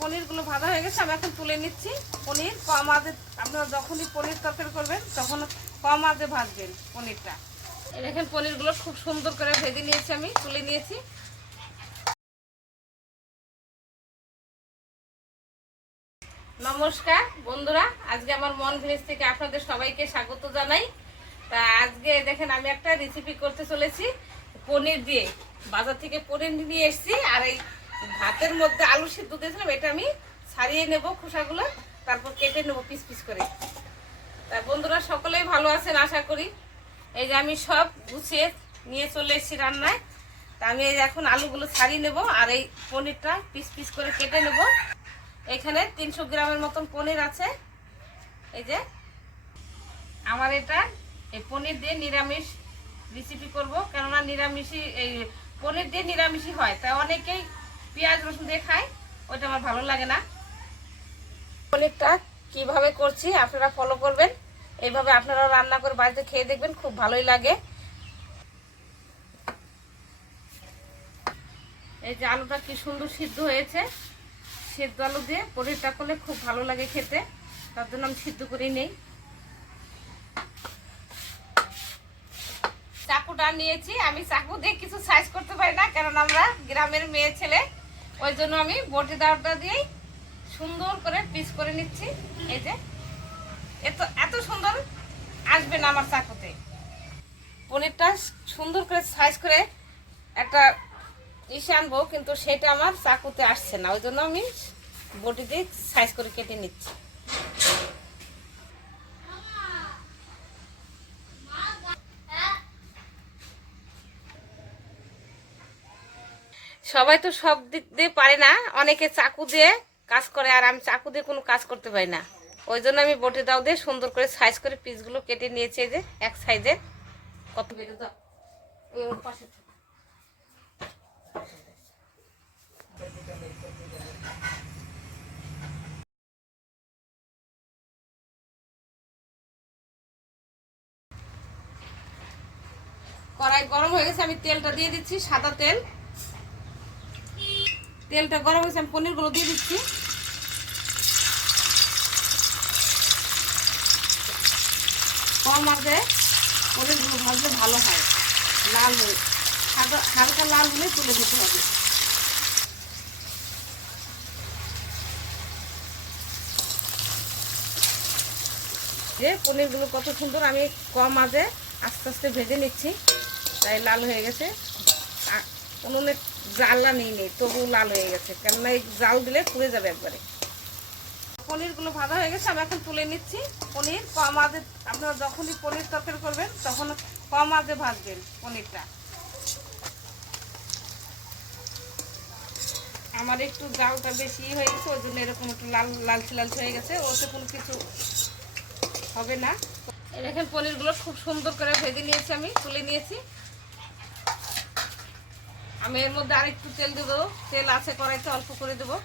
পনিরগুলো ভাজা হয়ে গেছে, আমি এখন তুলে নিচ্ছি। পনির কম আঁচে, আপনারা যখনই পনির তরকারি করবেন তখন কম আঁচে ভাজবেন পনিরটা। দেখেন পনিরগুলো খুব সুন্দর করে ভেজে নিয়েছি, আমি তুলে নিয়েছি। নমস্কার বন্ধুরা, আজকে আমার মন ভিলেজ থেকে আপনাদের সবাইকে স্বাগত জানাই। তা আজকে দেখেন আমি একটা রেসিপি করতে চলেছি পনির দিয়ে। বাজার থেকে পনির নিয়ে এসেছি, আর এই ভাতের মধ্যে আলু সিদ্ধ দিয়েছিলাম, এটা আমি ছাড়িয়ে নেব খোসাগুলো, তারপর কেটে নেব পিস পিস করে। তা বন্ধুরা সকলেই ভালো আছেন আশা করি। এই যে আমি সব গুছিয়ে নিয়ে চলে এসেছি রান্নায়। তা আমি এই এখন আলুগুলো ছাড়িয়ে নেব, আর এই পনিরটা পিস পিস করে কেটে নেব। এখানে 300 গ্রামের মতন পনির আছে। এই যে আমার এটা এই পনির দিয়ে নিরামিষ রেসিপি করব, কেননা নিরামিষই এই পনির দিয়ে নিরামিষই হয়, তাই অনেকেই পেঁয়াজ রসুন দিয়ে খায়, ওইটা আমার ভালো লাগে না। পনিরটা কিভাবে করছি আপনারা ফলো করবেন, এইভাবে আপনারা রান্না করে বাড়িতে খেয়ে দেখবেন, খুব ভালোই লাগে। এই যে আলুটা কি সুন্দর সিদ্ধ হয়েছে, সিদ্ধ আলু দিয়ে পনিরটা করলে খুব ভালো লাগে খেতে, তার জন্য আমি সিদ্ধ করেই নেই। চাকুটা নিয়েছি, আমি চাকু দিয়ে কিছু সাইজ করতে পারি না, কারণ আমরা গ্রামের মেয়ে ছেলে, ওই জন্য আমি বটি দাওটা দিয়েই সুন্দর করে পিস করে নিচ্ছি। এই যে এত সুন্দর আসবে না আমার চাকুতে। পনিরটা সুন্দর করে সাইজ করে একটা ইসে আনবো, কিন্তু সেটা আমার চাকুতে আসছে না, ওই জন্য আমি বটি দিয়ে সাইজ করে কেটে নিচ্ছি। সবাই তো সব দিক দিয়ে পারে না, অনেকে চাকু দিয়ে কাজ করে, আর আমি চাকু দিয়ে কোনো কাজ করতে পারি না, ওই জন্য আমি বটি দাও দিয়ে সুন্দর করে সাইজ করে পিসগুলো কেটে নিয়েছি। এই যে এক সাইজে কত বেড়ে দাও ওর পাশে কড়াই গরম হয়ে গেছে, আমি তেলটা দিয়ে দিচ্ছি, সাদা তেল। তেলটা গরম হয়েছে, আমি পনিরগুলো দিয়ে দিচ্ছি। কম আঁচে পনিরগুলো ভাজলে ভালো হয়, লাল হয়ে সাদা হালকা লাল হলে তুলে দিতে হবে। যে পনিরগুলো কত সুন্দর আমি কম আঁচে আস্তে আস্তে ভেজে নিচ্ছি, তাই লাল হয়ে গেছে। উনুনে জ্বালা নেই, তবু লাল হয়ে গেছে, কেননা এই জাল দিলে পুড়ে যাবে একবারে। পনিরগুলো ভাজা হয়ে গেছে, আমি এখন তুলে নিচ্ছি। পনির কম আঁচে, আপনারা যখনই পনির তরকারি করবেন তখন কম আঁচে ভাজবেন পনিরটা। আমার একটু জালটা বেশি হয়ে গেছে, ওই জন্য এরকম একটু লালচে লালচে হয়ে গেছে, ওতে কোনো কিছু হবে না। দেখেন পনিরগুলো খুব সুন্দর করে ভেজে নিয়েছি, আমি তুলে নিয়েছি। আমি এর মধ্যে আরেকটু তেল দেবো, তেল আছে কড়াইতে, অল্প করে দেবো।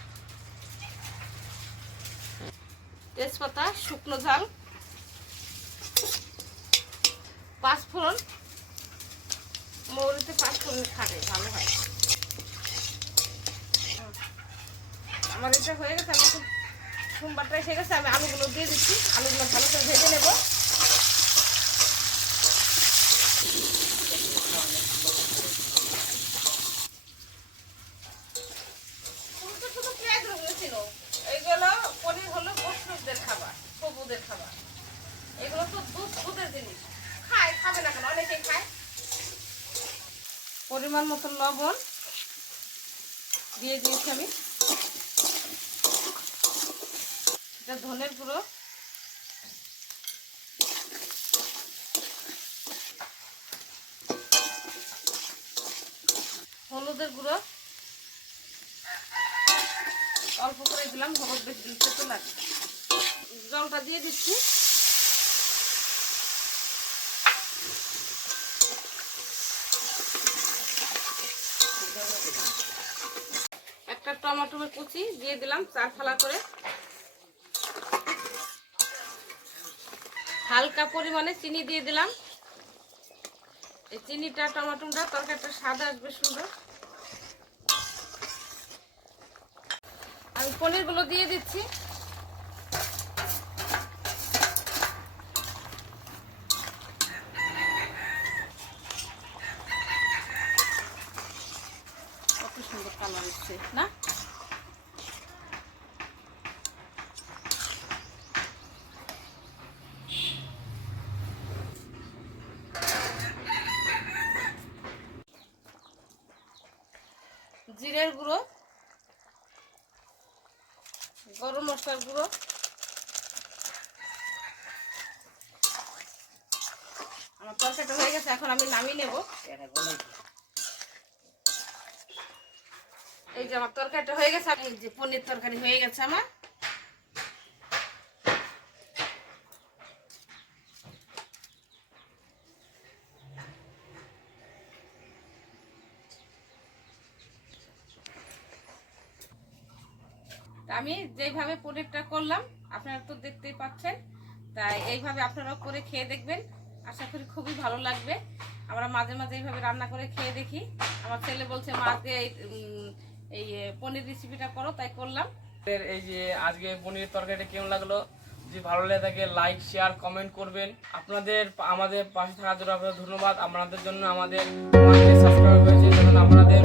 তেজপাতা, শুকনো ঝাল, পাঁচফোড়ন, মৌরিতে পাঁচফোড়ন খাবে ভালো হয়। আমার এটা হয়ে গেছে, আমি সোমবারটা এসে গেছে, আমি আলুগুলো দিয়ে দিচ্ছি। আলুগুলো ভালো করে ভেজে নেব। এইগুলো পনির হলো বৈষ্ণবদের খাবার, সবুদের খাবার, এগুলো তো দুধের জিনিস, খাবে না কেন, অনেকেই খায়। পরিমাণ মতো লবণ দিয়ে দিয়েছি আমি, এটা ধনের গুঁড়ো, হলুদের গুঁড়ো অল্প করে দিলাম, হলুদ বেশি দিতে তো লাগে। জলটা দিয়ে দিচ্ছি। একটা টমেটোর কুচি দিয়ে দিলাম 4 ফালা করে। হালকা পরিমাণে চিনি দিয়ে দিলাম, এই চিনিটা টমেটোটা তরকারিটা স্বাদ আসবে সুন্দর। আমি পনিরগুলো দিয়ে দিচ্ছি। কত সুন্দর কালার হচ্ছে না? জিরের গুঁড়ো, গরম মশলার গুঁড়ো, আমার তরকারিটা হয়ে গেছে, এখন আমি নামিয়ে নেব। এই যে আমার তরকারিটা হয়ে গেছে, এই যে পনির তরকারি হয়ে গেছে আমার। আমি যেইভাবে পনিরটা করলাম আপনারা তো দেখতেই পাচ্ছেন, তাই এইভাবে আপনারাও করে খেয়ে দেখবেন, আশা করি খুবই ভালো লাগবে। আমরা মাঝে মাঝে এইভাবে রান্না করে খেয়ে দেখি। আমার ছেলে বলছে মা আজকে এই পনির রেসিপিটা করো, তাই করলাম। এই যে আজকে পনির তরকারিটা কেমন লাগলো, যদি ভালো লেগে থাকে লাইক শেয়ার কমেন্ট করবেন। আপনাদের আমাদের পাশে থাকার জন্য আপনাদের ধন্যবাদ। আপনাদের জন্য আমাদের সাবস্ক্রাইব হয়েছে, আপনাদের